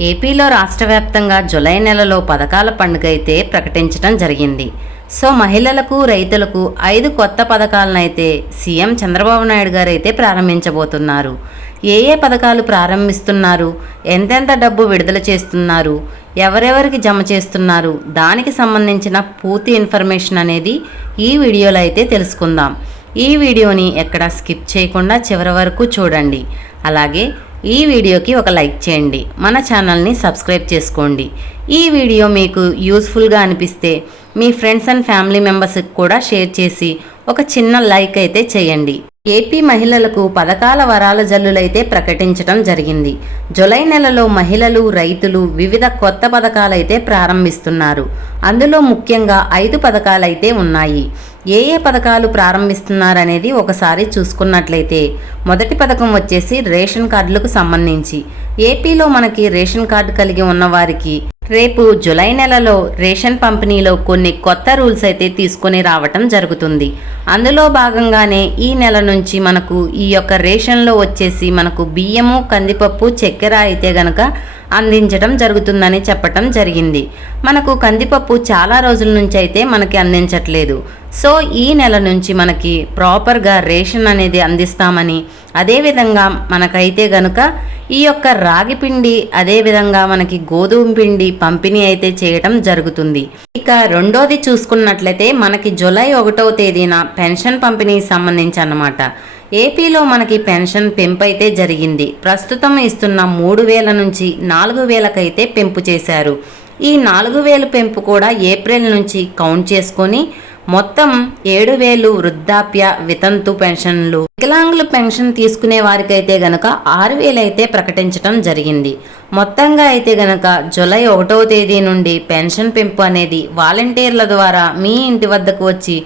ఏపీలో రాష్ట్ర వ్యాప్తంగా జులై నెలలో పథకాల పండుగ అయితే ప్రకటించడం జరిగింది. సో మహిళలకు రైతులకు ఐదు కొత్త పథకాలనైతే సీఎం చంద్రబాబు నాయుడు గారు అయితే ప్రారంభించబోతున్నారు. ఏ ఏ పథకాలు ప్రారంభిస్తున్నారు? ఎంతెంత డబ్బు విడుదల చేస్తున్నారు? ఎవరెవరికి జమ చేస్తున్నారు? దానికి సంబంధించిన పూర్తి ఇన్ఫర్మేషన్ అనేది ఈ వీడియోలో అయితే తెలుసుకుందాం. ఈ వీడియోని ఎక్కడ స్కిప్ చేయకుండా చివరి వరకు చూడండి. అలాగే ఈ వీడియోకి ఒక లైక్ చేయండి. మన ఛానల్ని సబ్స్క్రైబ్ చేసుకోండి. ఈ వీడియో మీకు యూస్ఫుల్గా అనిపిస్తే మీ ఫ్రెండ్స్ అండ్ ఫ్యామిలీ మెంబర్స్కి కూడా షేర్ చేసి ఒక చిన్న లైక్ అయితే చేయండి. ఏపీ మహిళలకు పథకాల వరాల జల్లులైతే ప్రకటించడం జరిగింది. జులై నెలలో మహిళలు రైతులు వివిధ కొత్త పథకాలైతే ప్రారంభిస్తున్నారు. అందులో ముఖ్యంగా ఐదు పథకాలైతే ఉన్నాయి. ఏ ఏ పథకాలు ప్రారంభిస్తున్నారనేది ఒకసారి చూసుకున్నట్లయితే మొదటి పథకం వచ్చేసి రేషన్ కార్డులకు సంబంధించి. ఏపీలో మనకి రేషన్ కార్డు కలిగి ఉన్న వారికి రేపు జులై నెలలో రేషన్ పంపిణీలో కొన్ని కొత్త రూల్స్ అయితే తీసుకొని రావటం జరుగుతుంది. అందులో భాగంగానే ఈ నెల నుంచి మనకు ఈ యొక్క రేషన్లో వచ్చేసి మనకు బియ్యము కందిపప్పు చక్కెర అయితే గనక అందించడం జరుగుతుందని చెప్పటం జరిగింది. మనకు కందిపప్పు చాలా రోజుల నుంచి అయితే మనకి అందించట్లేదు. సో ఈ నెల నుంచి మనకి ప్రాపర్గా రేషన్ అనేది అందిస్తామని అదేవిధంగా మనకైతే గనుక ఈ యొక్క రాగి పిండి అదేవిధంగా మనకి గోధుమ పిండి పంపిణీ అయితే చేయటం జరుగుతుంది. ఇక రెండోది చూసుకున్నట్లయితే మనకి జూలై ఒకటవ తేదీన పెన్షన్ పంపిణీకి సంబంధించి అన్నమాట. ఏపీలో మనకి పెన్షన్ పెంపు అయితే జరిగింది. ప్రస్తుతం ఇస్తున్న మూడు వేల నుంచి నాలుగు వేలకైతే పెంపు చేశారు. ఈ నాలుగు వేలు పెంపు కూడా ఏప్రిల్ నుంచి కౌంట్ చేసుకొని మొత్తం ఏడు వేలు వృద్ధాప్య వితంతు పెన్షన్లు వికలాంగుల పెన్షన్ తీసుకునే వారికైతే గనక ఆరు వేలు అయితే ప్రకటించడం జరిగింది. మొత్తంగా అయితే గనక జూలై ఒకటవ తేదీ నుండి పెన్షన్ పెంపు అనేది వాలంటీర్ల ద్వారా మీ ఇంటి వద్దకు వచ్చి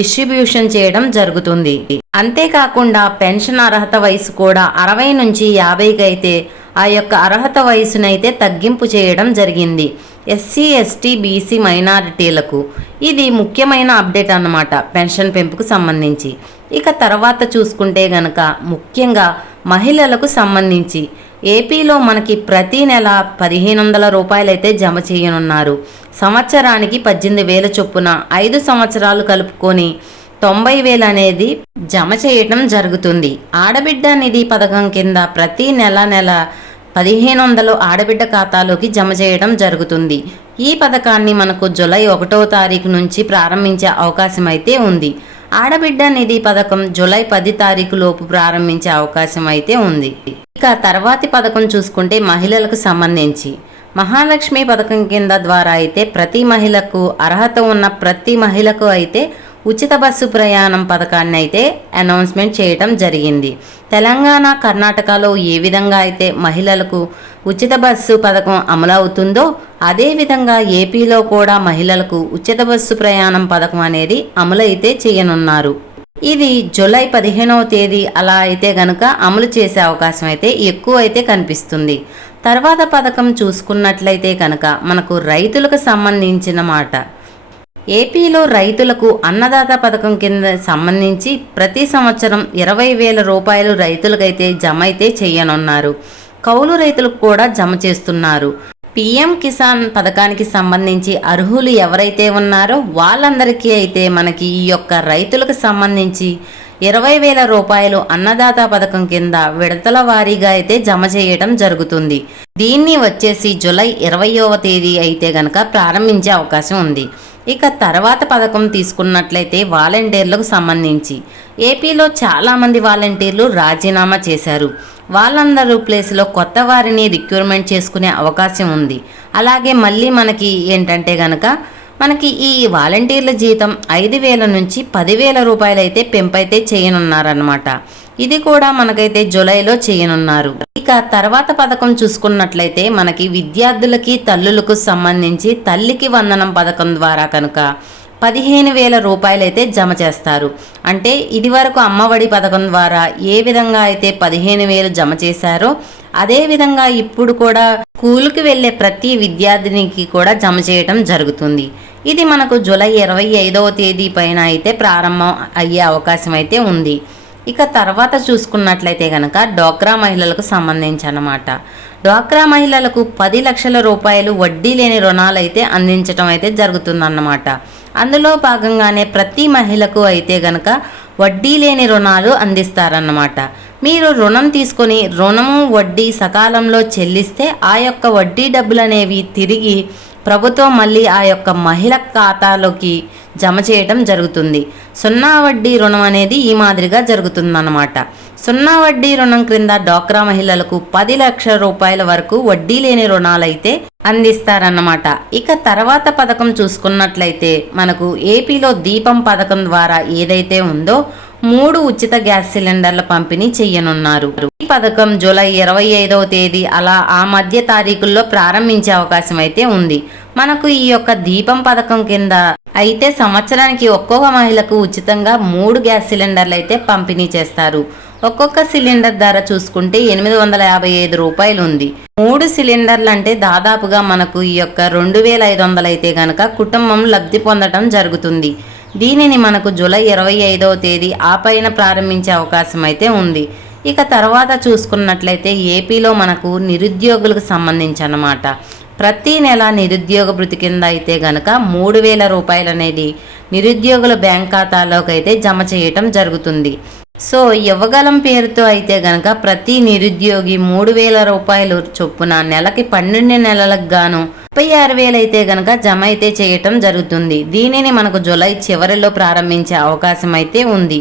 డిస్ట్రిబ్యూషన్ చేయడం జరుగుతుంది. అంతేకాకుండా పెన్షన్ అర్హత వయసు కూడా అరవై నుంచి యాభైకి అయితే ఆ యొక్క అర్హత వయసునైతే తగ్గింపు చేయడం జరిగింది. ఎస్సీ ఎస్టీ బీసీ మైనారిటీలకు. ఇది ముఖ్యమైన అప్డేట్ అన్నమాట పెన్షన్ పెంపుకు సంబంధించి. ఇక తర్వాత చూసుకుంటే గనక ముఖ్యంగా మహిళలకు సంబంధించి ఏపీలో మనకి ప్రతి నెల పదిహేను వందల రూపాయలైతే జమ చేయనున్నారు. సంవత్సరానికి పద్దెనిమిది వేల చొప్పున ఐదు సంవత్సరాలు కలుపుకొని తొంభై వేలు అనేది జమ చేయటం జరుగుతుంది. ఆడబిడ్డ నిధి పథకం కింద ప్రతి నెల నెల పదిహేను వందలు ఆడబిడ్డ ఖాతాలోకి జమ చేయడం జరుగుతుంది. ఈ పథకాన్ని మనకు జులై ఒకటో తారీఖు నుంచి ప్రారంభించే అవకాశం అయితే ఉంది. ఆడబిడ్డ నిధి పథకం జులై పది తారీఖు లోపు ప్రారంభించే అవకాశం అయితే ఉంది. ఇక తర్వాతి పథకం చూసుకుంటే మహిళలకు సంబంధించి. మహాలక్ష్మి పథకం కింద ద్వారా అయితే ప్రతి మహిళకు అర్హత ఉన్న ప్రతి మహిళకు అయితే ఉచిత బస్సు ప్రయాణం పథకాన్ని అయితే అనౌన్స్మెంట్ చేయటం జరిగింది. తెలంగాణ కర్ణాటకలో ఏ విధంగా అయితే మహిళలకు ఉచిత బస్సు పథకం అమలవుతుందో అదేవిధంగా ఏపీలో కూడా మహిళలకు ఉచిత బస్సు ప్రయాణం పథకం అనేది అమలైతే చేయనున్నారు. ఇది జూలై పదిహేనవ తేదీ అలా అయితే గనుక అమలు చేసే అవకాశం అయితే ఎక్కువ అయితే కనిపిస్తుంది. తర్వాత పథకం చూసుకున్నట్లయితే కనుక మనకు రైతులకు సంబంధించిన మాట. ఏపీలో రైతులకు అన్నదాత పథకం కింద సంబంధించి ప్రతి సంవత్సరం ఇరవై వేల రూపాయలు రైతులకైతే జమ అయితే చేయనున్నారు కౌలు రైతులకు కూడా జమ చేస్తున్నారు. పిఎం కిసాన్ పథకానికి సంబంధించి అర్హులు ఎవరైతే ఉన్నారో వాళ్ళందరికీ అయితే మనకి ఈ యొక్క రైతులకు సంబంధించి ఇరవై వేల రూపాయలు అన్నదాత పథకం కింద విడతల వారీగా అయితే జమ చేయడం జరుగుతుంది. దీన్ని వచ్చేసి జూలై ఇరవయవ తేదీ అయితే గనక ప్రారంభించే అవకాశం ఉంది. ఇక తర్వాత పథకం తీసుకున్నట్లయితే వాలంటీర్లకు సంబంధించి ఏపీలో చాలామంది వాలంటీర్లు రాజీనామా చేశారు. వాళ్ళందరూ ప్లేస్లో కొత్త వారిని రిక్రూట్మెంట్ చేసుకునే అవకాశం ఉంది. అలాగే మళ్ళీ మనకి ఏంటంటే గనక మనకి ఈ వాలంటీర్ల జీతం ఐదు వేల నుంచి పదివేల రూపాయలైతే అయితే పెంపైతే చేయనున్నారనమాట ఇది కూడా మనకైతే జూలైలో చేయనున్నారు. ఇక తర్వాత పథకం చూసుకున్నట్లయితే మనకి విద్యార్థులకి తల్లులకు సంబంధించి తల్లికి వందనం పథకం ద్వారా కనుక పదిహేను వేల రూపాయలైతే జమ చేస్తారు. అంటే ఇదివరకు అమ్మఒడి పథకం ద్వారా ఏ విధంగా అయితే పదిహేను వేలు జమ చేశారో అదే విధంగా ఇప్పుడు కూడా స్కూల్కి వెళ్ళే ప్రతి విద్యార్థినికి కూడా జమ చేయటం జరుగుతుంది. ఇది మనకు జూలై ఇరవై ఐదవ తేదీ పైన అయితే ప్రారంభం అయ్యే అవకాశం అయితే ఉంది. ఇక తర్వాత చూసుకున్నట్లయితే కనుక డోక్రా మహిళలకు సంబంధించి అన్నమాట డ్వాక్రా మహిళలకు పది లక్షల రూపాయలు వడ్డీ లేని రుణాలు అయితే అందించడం అయితే జరుగుతుందన్నమాట. అందులో భాగంగానే ప్రతి మహిళకు అయితే గనక వడ్డీ లేని రుణాలు అందిస్తారన్నమాట. మీరు రుణం తీసుకొని రుణము వడ్డీ సకాలంలో చెల్లిస్తే ఆ యొక్క వడ్డీ డబ్బులు అనేవి తిరిగి ప్రభుత్వం మళ్ళీ ఆ యొక్క మహిళ ఖాతాలోకి జమ చేయటం జరుగుతుంది. సున్నా వడ్డీ రుణం అనేది ఈ మాదిరిగా జరుగుతుందన్నమాట. సున్నా వడ్డీ రుణం క్రింద డ్వాక్రా మహిళలకు పది లక్షల రూపాయల వరకు వడ్డీ లేని రుణాలైతే అందిస్తారన్నమాట. ఇక తర్వాత పథకం చూసుకున్నట్లయితే మనకు ఏపీలో దీపం పథకం ద్వారా ఏదైతే ఉందో మూడు ఉచిత గ్యాస్ సిలిండర్ల పంపిణీ చేయనున్నారు ఈ పథకం జూలై ఇరవై ఐదవ తేదీ అలా ఆ మధ్య తారీఖుల్లో ప్రారంభించే అవకాశం అయితే ఉంది. మనకు ఈ యొక్క దీపం పథకం కింద అయితే సంవత్సరానికి ఒక్కొక్క మహిళకు ఉచితంగా మూడు గ్యాస్ సిలిండర్లు అయితే పంపిణీ చేస్తారు. ఒక్కొక్క సిలిండర్ ధర చూసుకుంటే ఎనిమిది వందల యాభై ఐదు రూపాయలు ఉంది. మూడు సిలిండర్లు అంటే దాదాపుగా మనకు ఈ యొక్క రెండు వేల ఐదు వందలు అయితే గనక కుటుంబం లబ్ధి పొందడం జరుగుతుంది. దీనిని మనకు జూలై ఇరవై ఐదవ తేదీ ఆ పైన ప్రారంభించే అవకాశం అయితే ఉంది. ఇక తర్వాత చూసుకున్నట్లయితే ఏపీలో మనకు నిరుద్యోగులకు సంబంధించి అన్నమాట ప్రతి నెల నిరుద్యోగ భృతి కింద అయితే గనక మూడు వేల రూపాయలు అనేది నిరుద్యోగుల బ్యాంక్ ఖాతాలోకి అయితే జమ చేయటం జరుగుతుంది. సో ఇవ్వగలం పేరుతో అయితే గనక ప్రతి నిరుద్యోగి మూడు వేల రూపాయలు చొప్పున నెలకి పన్నెండు నెలలకు గాను ముప్పై ఆరు వేలు అయితే గనక జమ అయితే చేయటం జరుగుతుంది. దీనిని మనకు జులై చివరిలో ప్రారంభించే అవకాశం అయితే ఉంది.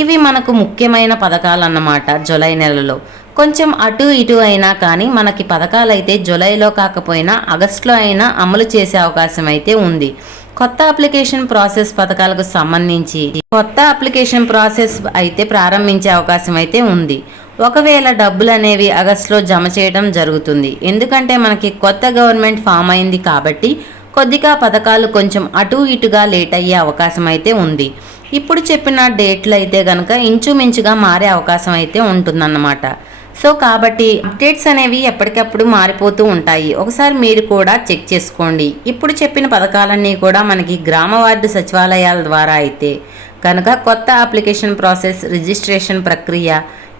ఇవి మనకు ముఖ్యమైన పథకాలు అన్నమాట జులై నెలలో. కొంచెం అటు ఇటు అయినా కానీ మనకి పథకాలు అయితే జూలైలో కాకపోయినా ఆగస్టులో అయినా అమలు చేసే అవకాశం అయితే ఉంది. కొత్త అప్లికేషన్ ప్రాసెస్ పథకాలకు సంబంధించి కొత్త అప్లికేషన్ ప్రాసెస్ అయితే ప్రారంభించే అవకాశం అయితే ఉంది. ఒకవేళ డబ్బులు అనేవి ఆగస్టులో జమ చేయడం జరుగుతుంది. ఎందుకంటే మనకి కొత్త గవర్నమెంట్ ఫామ్ అయింది కాబట్టి కొద్దిగా పథకాలు కొంచెం అటు ఇటుగా లేట్ అయ్యే అవకాశం అయితే ఉంది. ఇప్పుడు చెప్పిన డేట్లు అయితే కనుక ఇంచుమించుగా మారే అవకాశం అయితే ఉంటుందన్నమాట. సో కాబట్టి అప్డేట్స్ అనేవి ఎప్పటికప్పుడు మారిపోతూ ఉంటాయి. ఒకసారి మీరు కూడా చెక్ చేసుకోండి. ఇప్పుడు చెప్పిన పథకాలన్నీ కూడా మనకి గ్రామ వార్డు సచివాలయాల ద్వారా అయితే. కనుక కొత్త అప్లికేషన్ ప్రాసెస్ రిజిస్ట్రేషన్ ప్రక్రియ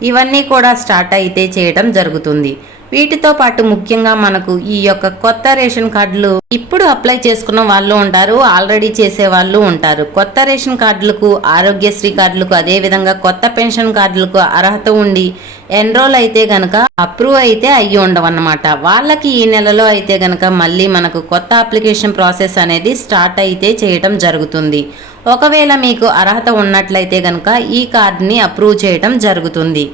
ఇవన్నీ కూడా స్టార్ట్ అయితే చేయడం జరుగుతుంది. వీటితో పాటు ముఖ్యంగా మనకు ఈ యొక్క కొత్త రేషన్ కార్డులు ఇప్పుడు అప్లై చేసుకున్న వాళ్ళు ఉంటారు ఆల్రెడీ చేసే వాళ్ళు ఉంటారు. కొత్త రేషన్ కార్డులకు ఆరోగ్యశ్రీ కార్డులకు అదే విధంగా కొత్త పెన్షన్ కార్డులకు అర్హత ఉండి ఎన్రోల్ అయితే గనక అప్రూవ్ అయితే అయ్యి ఉండవన్నమాట. వాళ్ళకి ఈ నెలలో అయితే గనక మళ్ళీ మనకు కొత్త అప్లికేషన్ ప్రాసెస్ అనేది స్టార్ట్ అయితే చేయటం జరుగుతుంది. ఒకవేళ మీకు అర్హత ఉన్నట్లయితే గనక ఈ కార్డుని అప్రూవ్ చేయటం జరుగుతుంది.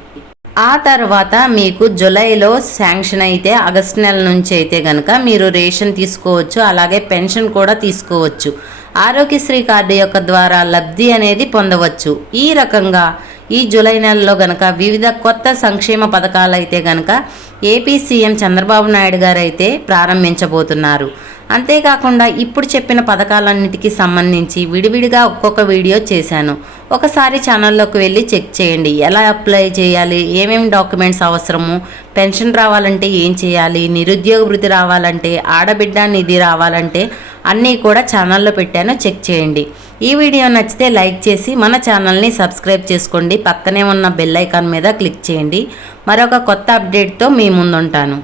ఆ తర్వాత మీకు జూలైలో శాంక్షన్ అయితే ఆగస్టు నెల నుంచి అయితే కనుక మీరు రేషన్ తీసుకోవచ్చు అలాగే పెన్షన్ కూడా తీసుకోవచ్చు. ఆరోగ్యశ్రీ కార్డు యొక్క ద్వారా లబ్ధి అనేది పొందవచ్చు. ఈ రకంగా ఈ జూలై నెలలో గనక వివిధ కొత్త సంక్షేమ పథకాలు అయితే గనక ఏపీ సీఎం చంద్రబాబు నాయుడు గారైతే ప్రారంభించబోతున్నారు. అంతేకాకుండా ఇప్పుడు చెప్పిన పథకాలన్నిటికీ సంబంధించి విడివిడిగా ఒక్కొక్క వీడియో చేశాను. ఒకసారి ఛానల్లోకి వెళ్ళి చెక్ చేయండి. ఎలా అప్లై చేయాలి? ఏమేమి డాక్యుమెంట్స్ అవసరము? పెన్షన్ రావాలంటే ఏం చేయాలి? నిరుద్యోగ వృత్తి రావాలంటే ఆడబిడ్డ నిధి రావాలంటే అన్నీ కూడా ఛానల్లో పెట్టాను. చెక్ చేయండి. ఈ వీడియో నచ్చితే లైక్ చేసి మన ఛానల్ని సబ్స్క్రైబ్ చేసుకోండి. పక్కనే ఉన్న బెల్ ఐకాన్ మీద క్లిక్ చేయండి. మరొక కొత్త అప్డేట్తో మీ ముందుంటాను.